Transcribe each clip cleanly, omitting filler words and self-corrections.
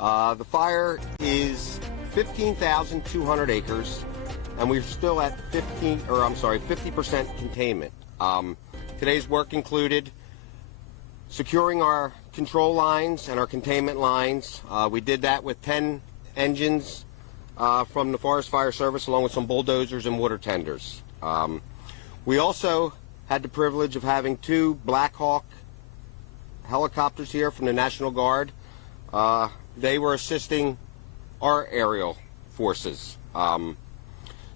The fire is 15,200 acres, and we're still at 50% containment. Today's work included securing our control lines and our containment lines. We did that with 10 engines from the Forest Fire Service, along with some bulldozers and water tenders. We also had the privilege of having 2 Black Hawk helicopters here from the National Guard. They were assisting our aerial forces.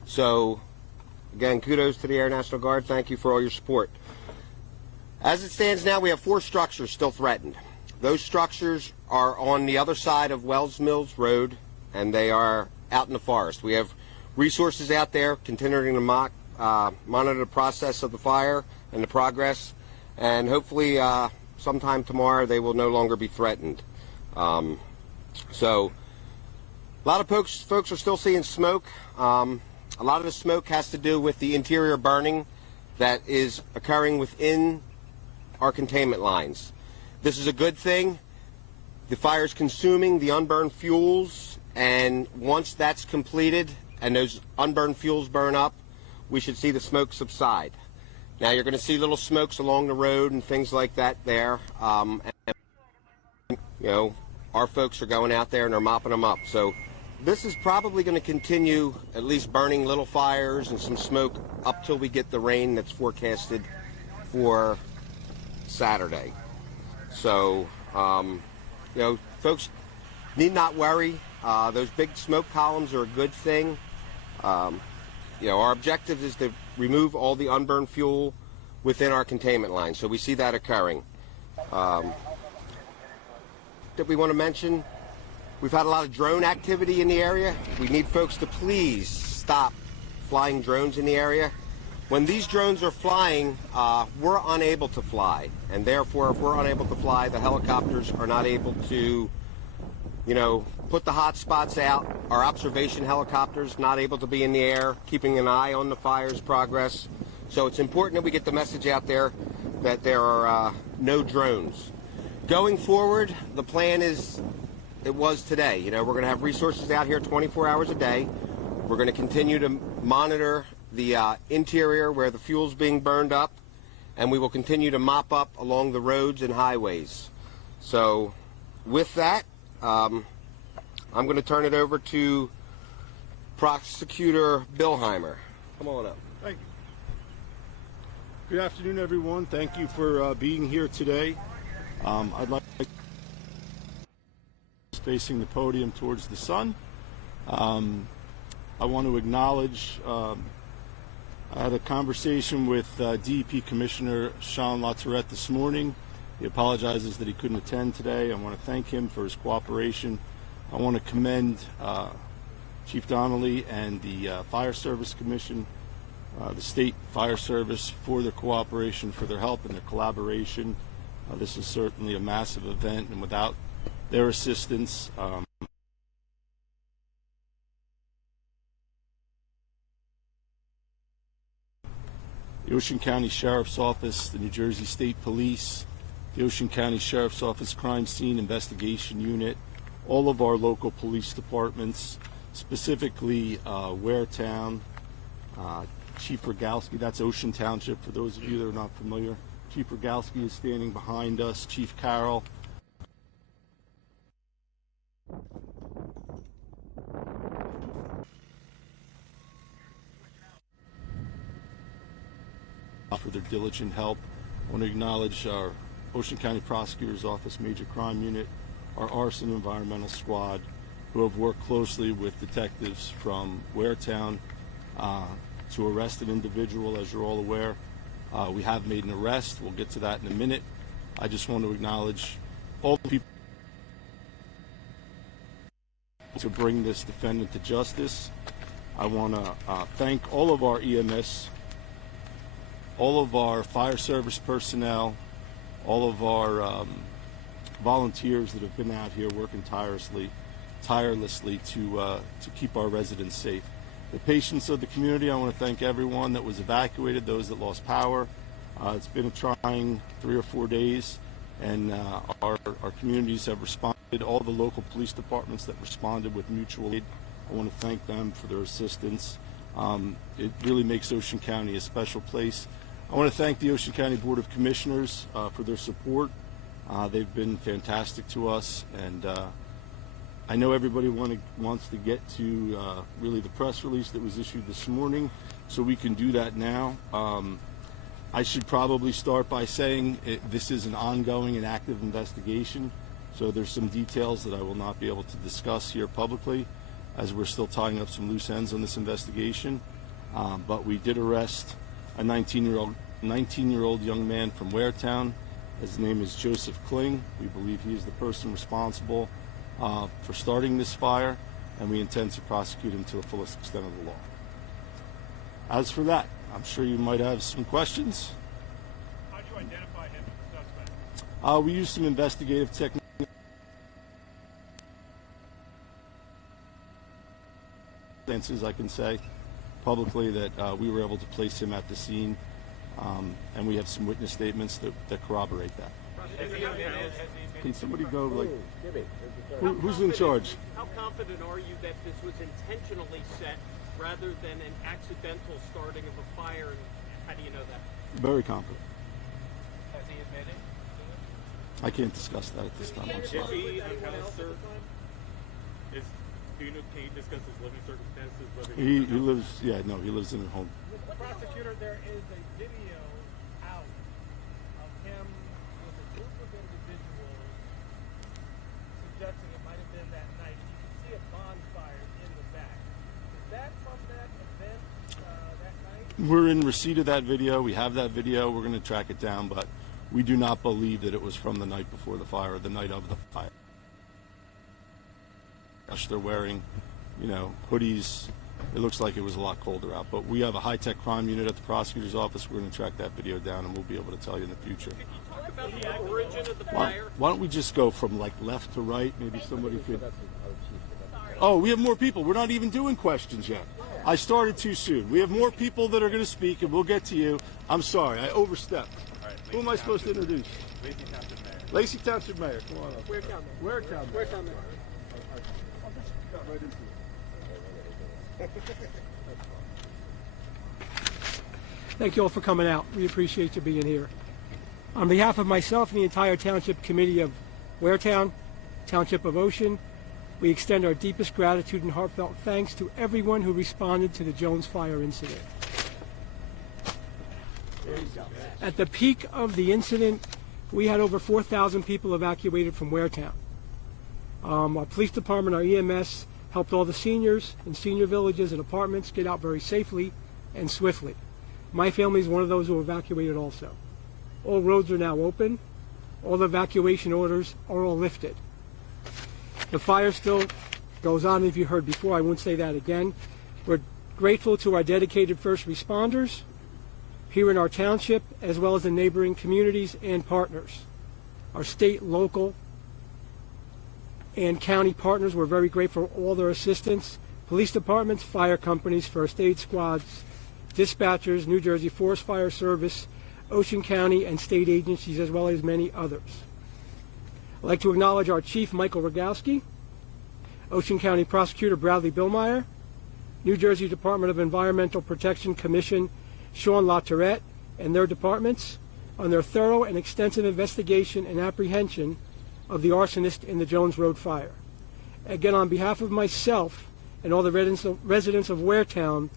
So, again, kudos to the Air National Guard. Thank you for all your support. As it stands now, we have 4 structures still threatened. Those structures are on the other side of Wells Mills Road, and they are out in the forest. We have resources out there continuing to monitor the process of the fire and the progress, and hopefully sometime tomorrow they will no longer be threatened. So a lot of folks are still seeing smoke. A lot of the smoke has to do with the interior burning that is occurring within our containment lines. This is a good thing. The fire is consuming the unburned fuels, and once that's completed and those unburned fuels burn up, we should see the smoke subside. Now you're going to see little smokes along the road and things like that there. And, you know, our folks are going out there and they're mopping them up. So this is probably going to continue, at least burning little fires and some smoke up till we get the rain that's forecasted for Saturday. So, you know, folks need not worry. Those big smoke columns are a good thing. You know, our objective is to remove all the unburned fuel within our containment line. So we see that occurring. That we want to mention, we've had a lot of drone activity in the area. We need folks to please stop flying drones in the area. When these drones are flying, we're unable to fly. And therefore, if we're unable to fly, the helicopters are not able to, you know, put the hot spots out. Our observation helicopters not able to be in the air, keeping an eye on the fire's progress. So it's important that we get the message out there that there are no drones. Going forward, the plan is, it was today. You know, we're going to have resources out here 24 hours a day. We're going to continue to monitor the interior where the fuel's being burned up, and we will continue to mop up along the roads and highways. So with that, I'm going to turn it over to Prosecutor Billheimer. Come on up. Thank you. Good afternoon, everyone. Thank you for being here today. I'd like to facing the podium towards the sun. I want to acknowledge I had a conversation with DEP Commissioner Sean LaTourette this morning. He apologizes that he couldn't attend today. I want to thank him for his cooperation. I want to commend Chief Donnelly and the Fire Service Commission, the State Fire Service, for their cooperation, for their help and their collaboration. This is certainly a massive event, and without their assistance, the Ocean County Sheriff's Office, the New Jersey State Police, the Ocean County Sheriff's Office Crime Scene Investigation Unit, all of our local police departments, specifically Waretown, Chief Rogalski, that's Ocean Township for those of you that are not familiar. Chief Rogalski is standing behind us, Chief Carroll. For their diligent help. I want to acknowledge our Ocean County Prosecutor's Office Major Crime Unit, our Arson Environmental Squad, who have worked closely with detectives from Waretown to arrest an individual, as you're all aware. We have made an arrest. We'll get to that in a minute. I just want to acknowledge all the people to bring this defendant to justice. I want to thank all of our EMS, all of our fire service personnel, all of our volunteers that have been out here working tirelessly to keep our residents safe. The patience of the community, I want to thank everyone that was evacuated, those that lost power. It's been a trying 3 or 4 days, and our communities have responded all the local police departments that responded with mutual aid. I want to thank them for their assistance. It really makes Ocean County a special place. I want to thank the Ocean County Board of Commissioners for their support. They've been fantastic to us, and I know everybody wants to get to really the press release that was issued this morning, so we can do that now. I should probably start by saying this is an ongoing and active investigation, so there's some details that I will not be able to discuss here publicly, as we're still tying up some loose ends on this investigation. But we did arrest a 19-year-old young man from Waretown. His name is Joseph Kling. We believe he is the person responsible for starting this fire, and we intend to prosecute him to the fullest extent of the law. As for that, I'm sure you might have some questions. How did you identify him as a suspect? We used some investigative techniques. I can say publicly that we were able to place him at the scene, and we have some witness statements that corroborate that. Can somebody go, like, who's in charge? How confident are you that this was intentionally set rather than an accidental starting of a fire, and how do you know that? Very confident. Has he admitted? I can't discuss that at this time. I'm sorry. Can you discuss his living circumstances? Whether He lives, he lives in a home. Mr. Prosecutor, there is a video out of him with a group of individuals suggesting it might have been that night. You can see a bonfire in the back. Is that from that event that night? We're in receipt of that video. We have that video. We're going to track it down, but we do not believe that it was from the night before the fire or the night of the fire. They're wearing, hoodies. It looks like it was a lot colder out, but we have a high-tech crime unit at the prosecutor's office. We're going to track that video down, and we'll be able to tell you in the future. Could you talk about the origin of the fire? Why don't we just go from left to right? Maybe somebody could. Oh, we have more people. We're not even doing questions yet. I started too soon. We have more people that are going to speak, and we'll get to you. I'm sorry, I overstepped. Who am I supposed to introduce? Lacey Township Mayor. Lacey Township Mayor. Come on up. Waretown Mayor. Thank you all for coming out. We appreciate you being here. On behalf of myself and the entire Township Committee of Waretown, Township of Ocean, we extend our deepest gratitude and heartfelt thanks to everyone who responded to the Jones Fire incident. At the peak of the incident, we had over 4,000 people evacuated from Waretown. Our police department, our EMS, helped all the seniors in senior villages and apartments get out very safely and swiftly. My family is one of those who were evacuated also. All roads are now open. All the evacuation orders are all lifted. The fire still goes on, if you heard before. I won't say that again. We're grateful to our dedicated first responders here in our township, as well as the neighboring communities and partners. Our state, local, and county partners, we're very grateful for all their assistance. Police departments, fire companies, first aid squads, dispatchers, New Jersey Forest Fire Service, Ocean County, and state agencies, as well as many others. I'd like to acknowledge our Chief, Michael Rogowski, Ocean County Prosecutor Bradley Billmeyer, New Jersey Department of Environmental Protection Commission Sean LaTourette, and their departments on their thorough and extensive investigation and apprehension of the arsonist in the Jones Road fire. Again, on behalf of myself and all the residents of Waretown,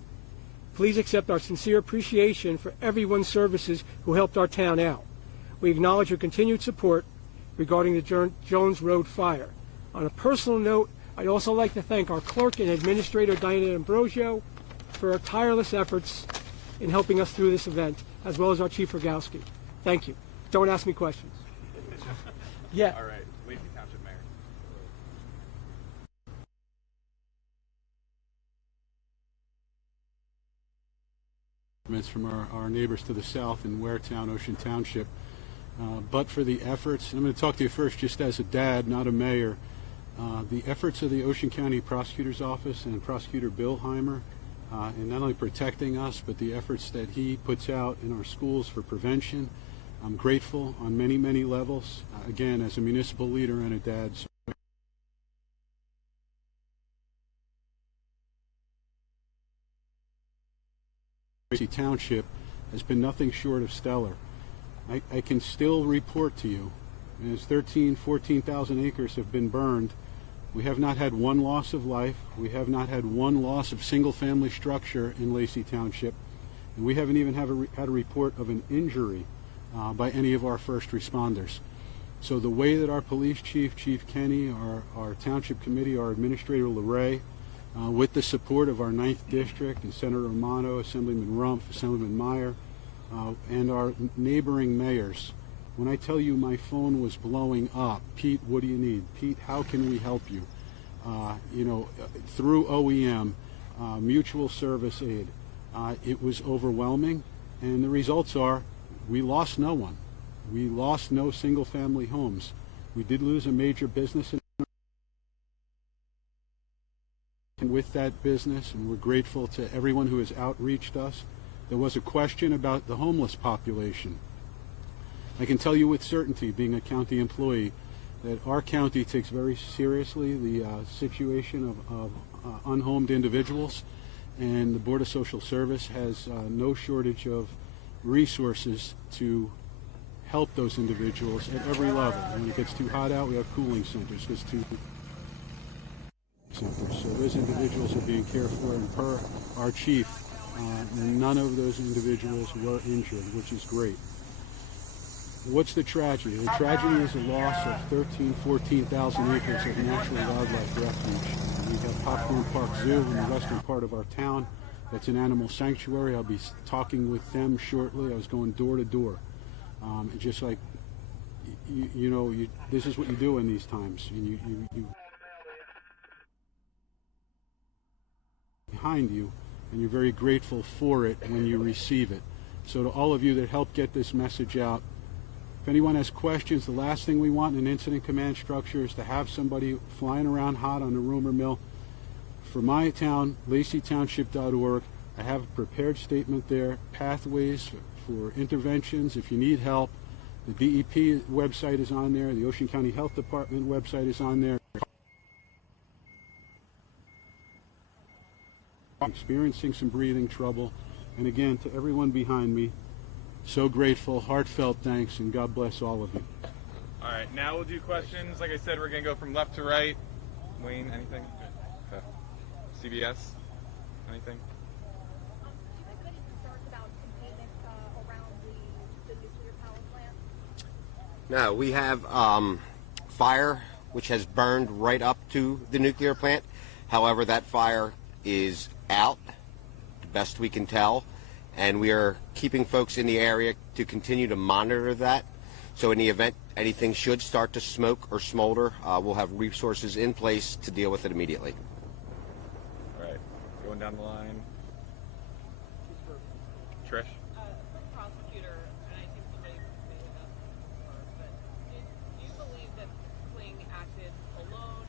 please accept our sincere appreciation for everyone's services who helped our town out. We acknowledge your continued support regarding the Jones Road fire. On a personal note, I'd also like to thank our clerk and administrator, Diana Ambrosio, for her tireless efforts in helping us through this event, as well as our Chief Rogowski. Thank you. Don't ask me questions. Yeah. All right, Lacey Township Mayor. From our neighbors to the south in Waretown, Ocean Township. But for the efforts, I'm going to talk to you first just as a dad, not a mayor, the efforts of the Ocean County Prosecutor's Office and Prosecutor Bill Heimer in not only protecting us, but the efforts that he puts out in our schools for prevention. I'm grateful on many, many levels. Again, as a municipal leader and a dad, so Lacey Township has been nothing short of stellar. I can still report to you, as 14,000 acres have been burned, we have not had one loss of life, we have not had one loss of single-family structure in Lacey Township, and we haven't even had a report of an injury by any of our first responders. So the way that our police chief, Chief Kenny, our township committee, our administrator LeRae, with the support of our 9th District and Senator Romano, Assemblyman Rumpf, Assemblyman Meyer, and our neighboring mayors, when I tell you my phone was blowing up, Pete, what do you need? Pete, how can we help you? Through OEM, Mutual Service Aid, it was overwhelming, and the results are we lost no one. We lost no single-family homes. We did lose a major business and with that business, and we're grateful to everyone who has outreached us. There was a question about the homeless population. I can tell you with certainty, being a county employee, that our county takes very seriously the situation of unhomed individuals, and the Board of Social Service has no shortage of resources to help those individuals at every level. When it gets too hot out, we have cooling centers. So those individuals are being cared for, and per our chief, none of those individuals were injured, which is great. What's the tragedy? The tragedy is a loss of 14,000 acres of natural wildlife refuge. We have Popcorn Park Zoo in the western part of our town. That's an animal sanctuary. I'll be talking with them shortly. I was going door to door. And just like, this is what you do in these times. You behind you, and you're very grateful for it when you receive it. So to all of you that help get this message out, if anyone has questions, the last thing we want in an incident command structure is to have somebody flying around hot on a rumor mill. For my town, LaceyTownship.org, I have a prepared statement there, pathways for interventions if you need help. The DEP website is on there. The Ocean County Health Department website is on there. Experiencing some breathing trouble. And again, to everyone behind me, so grateful, heartfelt thanks, and God bless all of you. All right, now we'll do questions. Like I said, we're going to go from left to right. Wayne, anything? Okay. CBS, anything? Do you have any concerns about containment around the nuclear power plant? No, we have fire, which has burned right up to the nuclear plant. However, that fire is out, the best we can tell, and we are keeping folks in the area to continue to monitor that. So in the event anything should start to smoke or smolder, we'll have resources in place to deal with it immediately. All right, going down the line. Trish? Prosecutor, and I think somebody may have asked this before, but do you believe that Kling acted alone?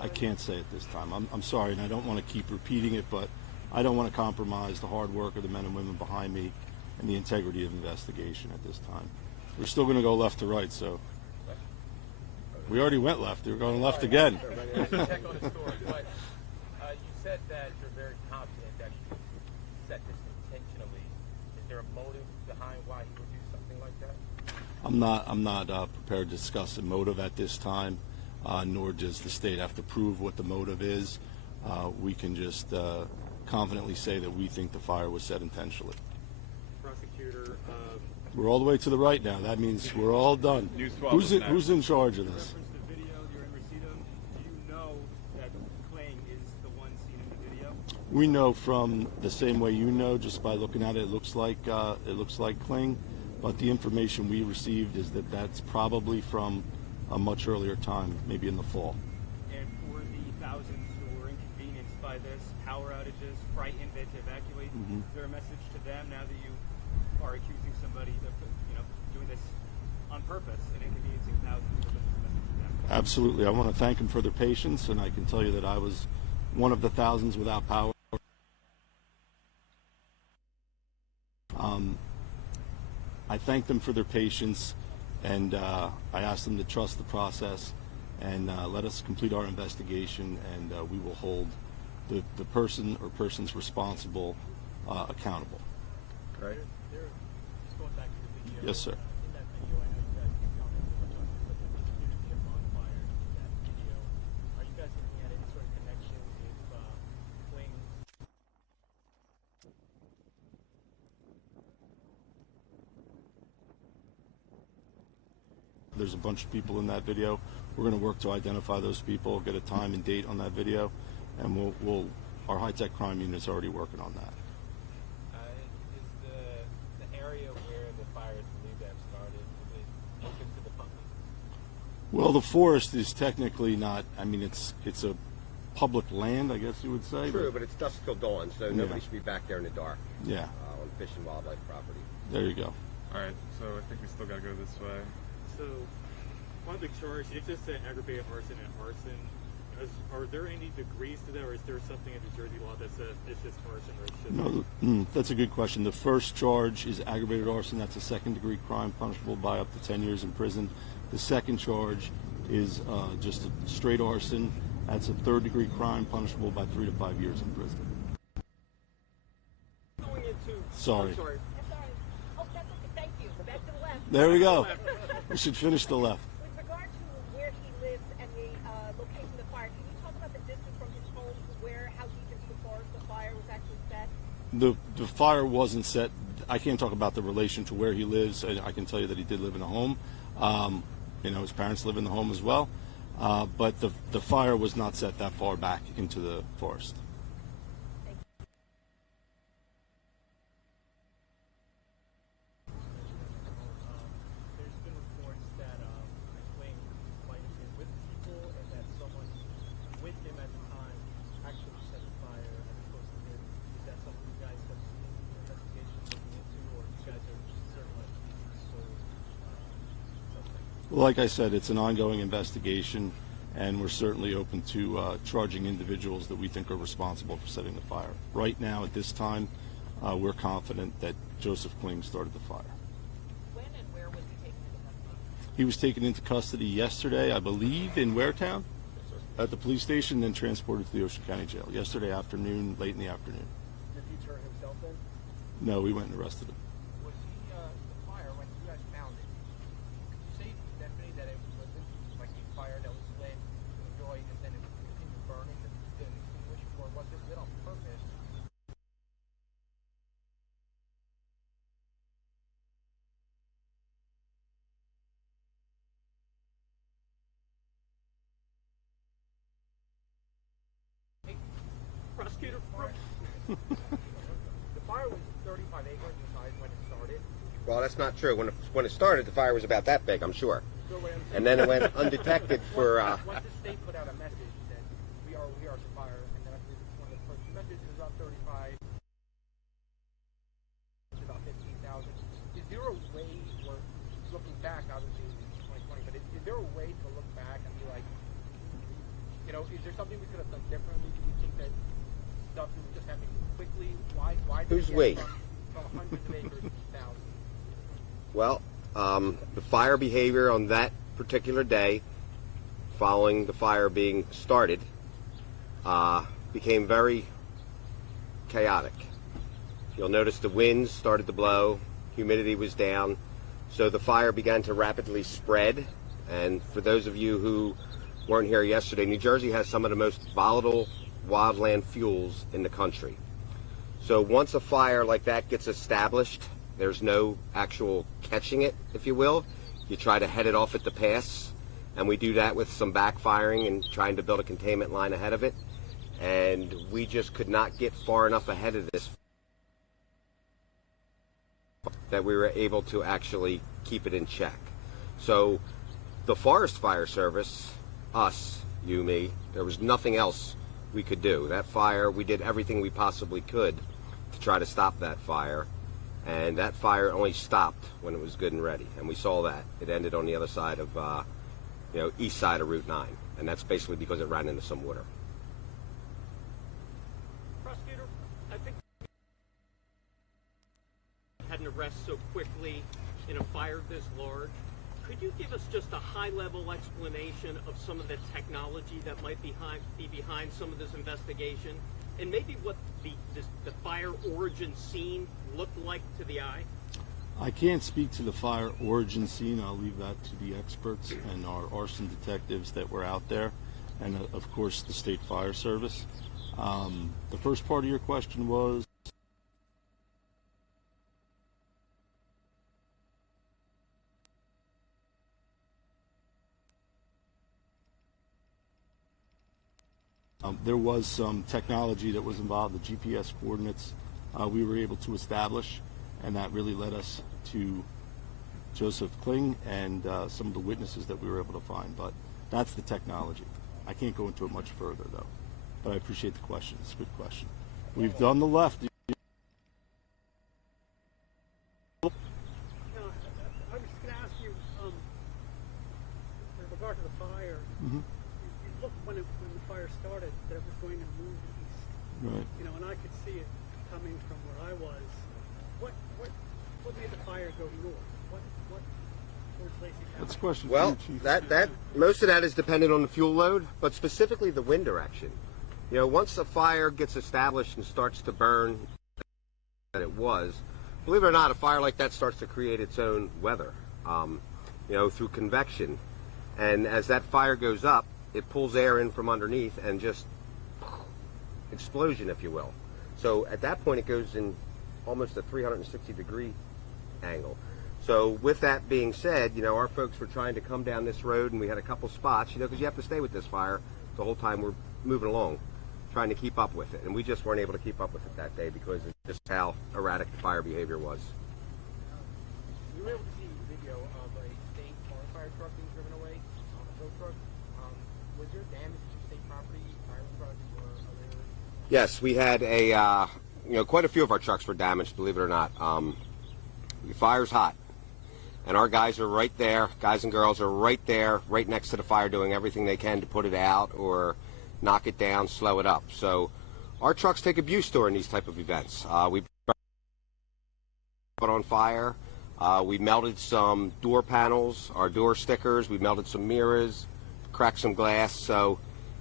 I can't say at this time. I'm sorry, and I don't want to keep repeating it, but I don't want to compromise the hard work of the men and women behind me and the integrity of investigation at this time. We're still going to go left to right, so we already went left. We're going left again. Check on the story, but you said that you're very confident that you set this intentionally. Is there a motive behind why he would do something like that? I'm not prepared to discuss a motive at this time, nor does the state have to prove what the motive is. We can just confidently say that we think the fire was set intentionally. Prosecutor, We're all the way to the right now. That means we're all done. News 12 Who's is next. who's in charge of this? Reference the video you're in receipt of, do you know that Kling is the one seen in the video? We know from the same way you know, just by looking at it, it looks like Kling. But the information we received is that that's probably from a much earlier time, maybe in the fall. And for the thousands who were inconvenienced by this, power outages, frightened, they had to evacuate, is there a message to them now that you are accusing somebody of doing this on purpose and inconveniencing thousands? Is there a message to them? Absolutely. I want to thank them for their patience, and I can tell you that I was one of the thousands without power. I thank them for their patience, and I ask them to trust the process and let us complete our investigation, and we will hold the person or persons responsible accountable. Right. Just going back to the video. Yes, sir. In that video, I know you guys can comment so much on it, but there appears to be a bonfire in that video. Are you guys looking at any sort of connection with Kling? There's a bunch of people in that video. We're going to work to identify those people, get a time and date on that video, and our high-tech crime unit is already working on that. Is the area where the fire is believed to have started, is it open to the public? Well, the forest is technically not. I mean, it's a public land, I guess you would say. True, but it's dusk till dawn, so Yeah. nobody should be back there in the dark Yeah, on Fish and Wildlife property. there you go. All right, so I think we still got to go this way. So, one big charge, it's just an aggravated arson and arson. Are there any degrees to that, or is there something in New Jersey law that says it's just arson or it's just... No, that's a good question. The first charge is aggravated arson. That's a second-degree crime punishable by up to 10 years in prison. The second charge is just a straight arson. That's a third-degree crime punishable by 3 to 5 years in prison. Going into. Sorry. I'm sorry. I'm sorry. Oh, that's okay. Thank you. Back to the left. There we go. We should finish the left. With regard to where he lives and the location of the fire, can you talk about the distance from his home to where, how deep into the forest the fire was actually set? The fire wasn't set. I can't talk about the relation to where he lives. I can tell you that he did live in a home. His parents live in the home as well. But the fire was not set that far back into the forest. There's been reports that Kling might have been with people and that someone with him at the time actually set the fire as opposed to him. Is that something you guys have seen in your investigation looking into, or you guys are certain that he's the sole suspect? Well, like I said, it's an ongoing investigation, and we're certainly open to charging individuals that we think are responsible for setting the fire. Right now, at this time, we're confident that Joseph Kling started the fire. When and where was he taken into custody? He was taken into custody yesterday, I believe, in Waretown, at the police station, then transported to the Ocean County Jail. Yesterday afternoon, late in the afternoon. Did he turn himself in? No, we went and arrested him. Was he, the fire, when you guys found it, did you say to the deputy that it wasn't like a fire that was lit to enjoy and then it continued burning the extinguished, or was it lit on purpose? Prosecutor, The fire was 35 acres in size when it started. Well, that's not true. When it started, the fire was about that big, I'm sure. So what I'm saying- And then it went undetected for... Once the state put out a message that we are the fire, and then I believe it's one of the first messages is about 35, it's about 15,000. Is there a way, or looking back, obviously it's 2020, but is there a way to look back and be like, is there something we could have done differently? Do you think that stuff was just happening quickly? Why did Who's it we? get from hundreds of acres to thousands? Well, the fire behavior on that particular day, following the fire being started, became very chaotic. You'll notice the winds started to blow, humidity was down, so the fire began to rapidly spread. And for those of you who weren't here yesterday, New Jersey has some of the most volatile wildland fuels in the country. So once a fire like that gets established, there's no actual catching it, if you will. You try to head it off at the pass, and we do that with some backfiring and trying to build a containment line ahead of it. And we just could not get far enough ahead of this that we were able to actually keep it in check. So the Forest Fire Service, us, you, me, there was nothing else we could do. That fire, we did everything we possibly could to try to stop that fire. And that fire only stopped when it was good and ready. And we saw that. It ended on the other side of, east side of Route 9. And that's basically because it ran into some water. prosecutor, I think had an arrest so quickly. in a fire this large. Could you give us just a high-level explanation of some of the technology that might be behind some of this investigation, and maybe what the fire origin scene looked like to the eye? I can't speak to the fire origin scene. I'll leave that to the experts and our arson detectives that were out there, and of course the State Fire Service. The first part of your question was? There was some technology that was involved, the GPS coordinates we were able to establish, and that really led us to Joseph Kling and some of the witnesses that we were able to find. But that's the technology. I can't go into it much further, though. But I appreciate the question. It's a good question. We've done the left. I was just going to ask you, with regard to the fire, you looked when the fire started that it was going to move east. Right. You know, and I could see it coming from where I was. What made the fire go north? What towards Lacey County? That's a question Well, for you, Chief. that most of that is dependent on the fuel load, but specifically the wind direction. You know, once a fire gets established and starts to burn, that it was, believe it or not, a fire like that starts to create its own weather, you know, through convection. And as that fire goes up, it pulls air in from underneath and just explosion, if you will. So at that point, it goes in almost a 360-degree angle. So with that being said, you know, our folks were trying to come down this road, and we had a couple spots, you know, because you have to stay with this fire the whole time we're moving along, trying to keep up with it. And we just weren't able to keep up with it that day because of just how erratic the fire behavior was. We were able to see video of a state fire truck being driven away on a tow truck. Was there damage to state property, fire trucks, or other? Yes, we had you know, quite a few of our trucks were damaged, believe it or not. The fire's hot, and our guys are right there, guys and girls are right there, right next to the fire, doing everything they can to put it out or knock it down, slow it up. So our trucks take abuse during these type of events. We put on fire. We melted some door panels, our door stickers. We melted some mirrors, cracked some glass. So,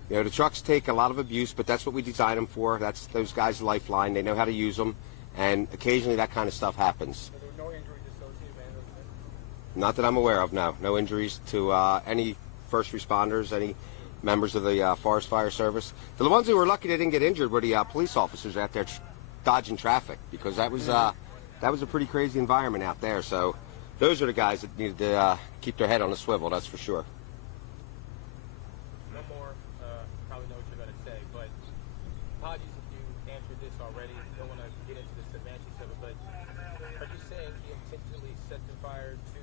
you know, the trucks take a lot of abuse, but that's what we design them for. That's those guys' lifeline. They know how to use them, and occasionally that kind of stuff happens. So there were no injuries associated with those events? Not that I'm aware of, no. No injuries to any first responders, any members of the Forest Fire Service. The ones who were lucky they didn't get injured were the police officers out there dodging traffic, because that was a pretty crazy environment out there. So those are the guys that needed to keep their head on a swivel, that's for sure. No more, probably know what you're going to say, but apologies if you answered this already. Don't want to get into the semantics of it, but are you saying he intentionally set the fire to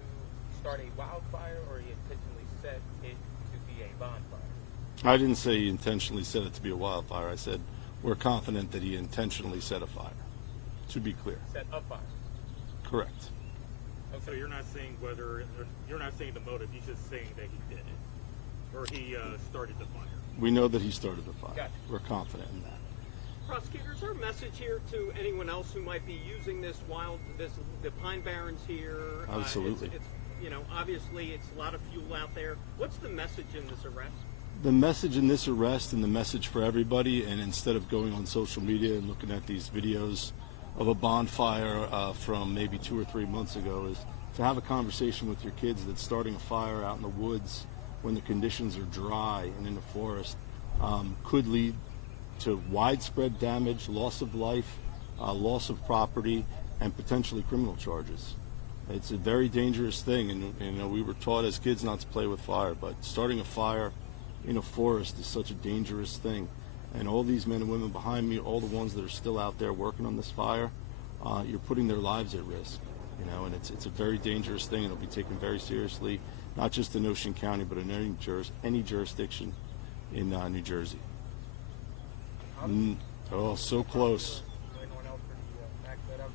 start a wildfire, or he intentionally set it to be a bonfire? I didn't say he intentionally set it to be a wildfire. I said we're confident that he intentionally set a fire, to be clear. Set a fire? Correct. Okay. So you're not saying you're not saying the motive, you're just saying that he did it, or he started the fire. We know that he started the fire. Gotcha. We're confident in that. Prosecutors, is there a message here to anyone else who might be using the Pine Barrens here? Absolutely. It's, you know, obviously it's a lot of fuel out there. What's the message in this arrest? The message in this arrest, and the message for everybody, and instead of going on social media and looking at these videos of a bonfire from maybe 2 or 3 months ago, is to have a conversation with your kids that starting a fire out in the woods when the conditions are dry and in the forest could lead to widespread damage, loss of life, loss of property, and potentially criminal charges. It's a very dangerous thing, and you know, we were taught as kids not to play with fire, but starting a fire in a forest is such a dangerous thing. And all these men and women behind me, all the ones that are still out there working on this fire, you're putting their lives at risk. You know, and it's a very dangerous thing, and it'll be taken very seriously, not just in Ocean County, but in any jurisdiction in New Jersey. Oh, so close. Anyone else for the back that up?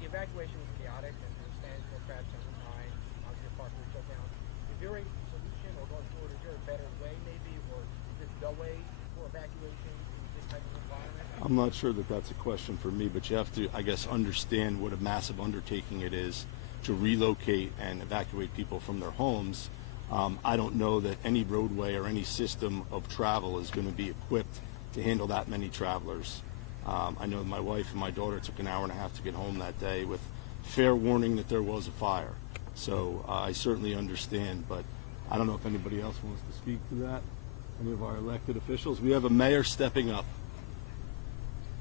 The evacuation was chaotic, and there were standstill traps on the line. Obviously, the park was shut down. Is there a solution, or going forward, is there a better way, maybe, or is this the way for evacuation in this type of environment? I'm not sure that that's a question for me, but you have to, I guess, understand what a massive undertaking it is to relocate and evacuate people from their homes. I don't know that any roadway or any system of travel is going to be equipped to handle that many travelers. I know my wife and my daughter took an hour and a half to get home that day with fair warning that there was a fire. So I certainly understand, but I don't know if anybody else wants to speak to that. Any of our elected officials? We have a mayor stepping up.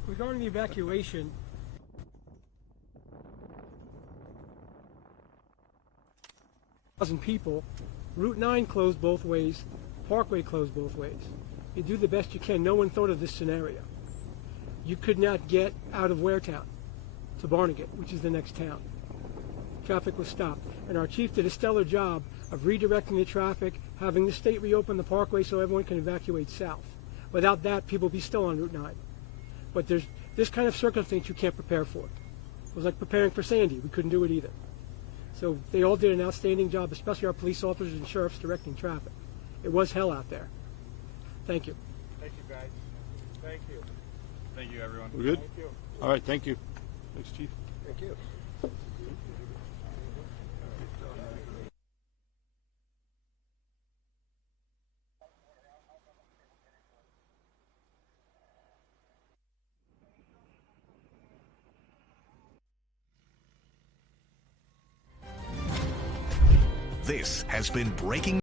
Regarding the evacuation, people, Route 9 closed both ways, Parkway closed both ways. You do the best you can. No one thought of this scenario. You could not get out of Waretown to Barnegat, which is the next town. Traffic was stopped. And our chief did a stellar job of redirecting the traffic, having the state reopen the Parkway so everyone can evacuate south. Without that, people would be still on Route 9. But there's this kind of circumstance you can't prepare for. It was like preparing for Sandy. We couldn't do it either. So they all did an outstanding job, especially our police officers and sheriffs directing traffic. It was hell out there. Thank you. Thank you, guys. Thank you. Thank you, everyone. We're good? Thank you. All right, thank you. Thanks, Chief. Thank you. This has been Breaking